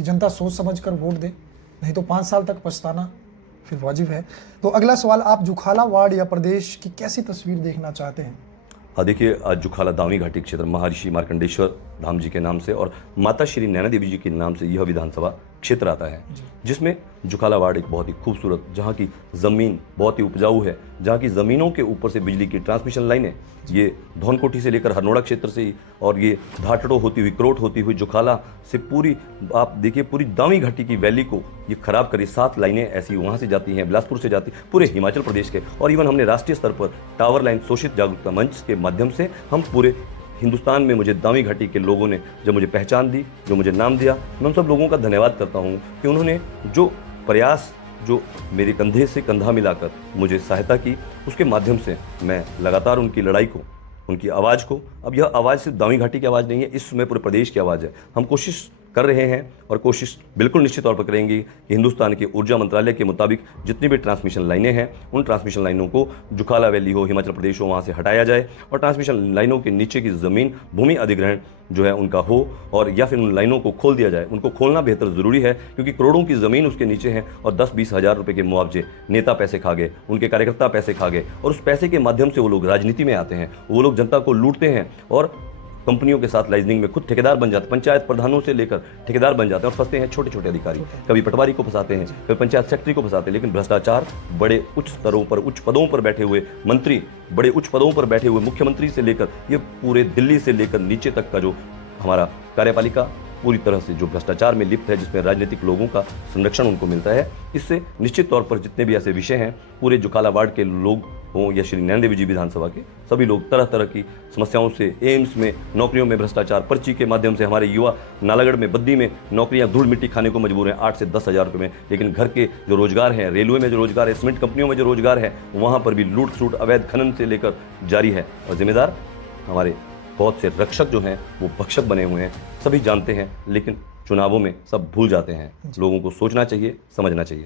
कि जनता सोच समझ कर वोट दे, नहीं तो 5 साल तक पछताना फिर वाजिब है। तो अगला सवाल, आप जुखाला वार्ड या प्रदेश की कैसी तस्वीर देखना चाहते हैं? देखिए, जुखाला दावनी घाटी क्षेत्र महर्षि मार्कंडेश्वर धाम जी के नाम से और माता श्री नैना देवी जी के नाम से यह विधानसभा क्षेत्र आता है, जिसमें जुखाला वार्ड एक बहुत ही खूबसूरत, जहाँ की ज़मीन बहुत ही उपजाऊ है, जहाँ की ज़मीनों के ऊपर से बिजली की ट्रांसमिशन लाइनें ये धौनकोटी से लेकर हरनोड़ा क्षेत्र से ही, और ये धाटड़ो होती हुई, क्रोट होती हुई जुखाला से पूरी, आप देखिए पूरी दावनी घाटी की वैली को ये खराब करी। 7 लाइनें ऐसी वहाँ से जाती हैं, बिलासपुर से जाती, पूरे हिमाचल प्रदेश के, और इवन हमने राष्ट्रीय स्तर पर टावर लाइन शोषित जागरूकता मंच के माध्यम से हम पूरे हिंदुस्तान में, मुझे दावनी घाटी के लोगों ने जब मुझे पहचान दी, जो मुझे नाम दिया, मैं उन सब लोगों का धन्यवाद करता हूँ कि उन्होंने जो प्रयास, जो मेरे कंधे से कंधा मिलाकर मुझे सहायता की, उसके माध्यम से मैं लगातार उनकी लड़ाई को, उनकी आवाज़ को, अब यह आवाज़ सिर्फ दावनी घाटी की आवाज़ नहीं है, इस समय पूरे प्रदेश की आवाज़ है। हम कोशिश कर रहे हैं और कोशिश बिल्कुल निश्चित तौर पर करेंगे कि हिंदुस्तान के ऊर्जा मंत्रालय के मुताबिक जितनी भी ट्रांसमिशन लाइनें हैं, उन ट्रांसमिशन लाइनों को जुखाला वैली हो, हिमाचल प्रदेश हो, वहाँ से हटाया जाए और ट्रांसमिशन लाइनों के नीचे की ज़मीन भूमि अधिग्रहण जो है उनका हो, और या फिर उन लाइनों को खोल दिया जाए। उनको खोलना बेहतर ज़रूरी है, क्योंकि करोड़ों की ज़मीन उसके नीचे है और 10-20 हज़ार रुपये के मुआवजे नेता पैसे खा गए, उनके कार्यकर्ता पैसे खा गए, और उस पैसे के माध्यम से वो लोग राजनीति में आते हैं, वो लोग जनता को लूटते हैं और कंपनियों के साथ लाइजनिंग में खुद ठेकेदार बन जाते हैं। पंचायत प्रधानों से लेकर ठेकेदार बन जाते हैं और फंसते हैं छोटे छोटे अधिकारी। कभी पटवारी को फंसाते हैं, कभी पंचायत सेक्रेटरी को फंसाते हैं, लेकिन भ्रष्टाचार बड़े उच्च स्तरों पर, उच्च पदों पर बैठे हुए मंत्री, बड़े उच्च पदों पर बैठे हुए मुख्यमंत्री से लेकर ये पूरे दिल्ली से लेकर नीचे तक का जो हमारा कार्यपालिका पूरी तरह से जो भ्रष्टाचार में लिप्त है, जिसमें राजनीतिक लोगों का संरक्षण उनको मिलता है, इससे निश्चित तौर पर जितने भी ऐसे विषय हैं, पूरे जुखाला वार्ड के लोग हों या श्री नैना देवी जी विधानसभा के सभी लोग तरह तरह की समस्याओं से, एम्स में नौकरियों में भ्रष्टाचार, पर्ची के माध्यम से हमारे युवा नालागढ़ में, बद्दी में नौकरियां धूल मिट्टी खाने को मजबूर हैं 8 से 10 हज़ार रुपये में, लेकिन घर के जो रोजगार हैं, रेलवे में जो रोजगार है, सीमेंट कंपनियों में जो रोजगार है, वहाँ पर भी लूट सूट, अवैध खनन से लेकर जारी है, और जिम्मेदार हमारे बहुत से रक्षक जो हैं वो भक्षक बने हुए हैं। सभी जानते हैं, लेकिन चुनावों में सब भूल जाते हैं। लोगों को सोचना चाहिए, समझना चाहिए।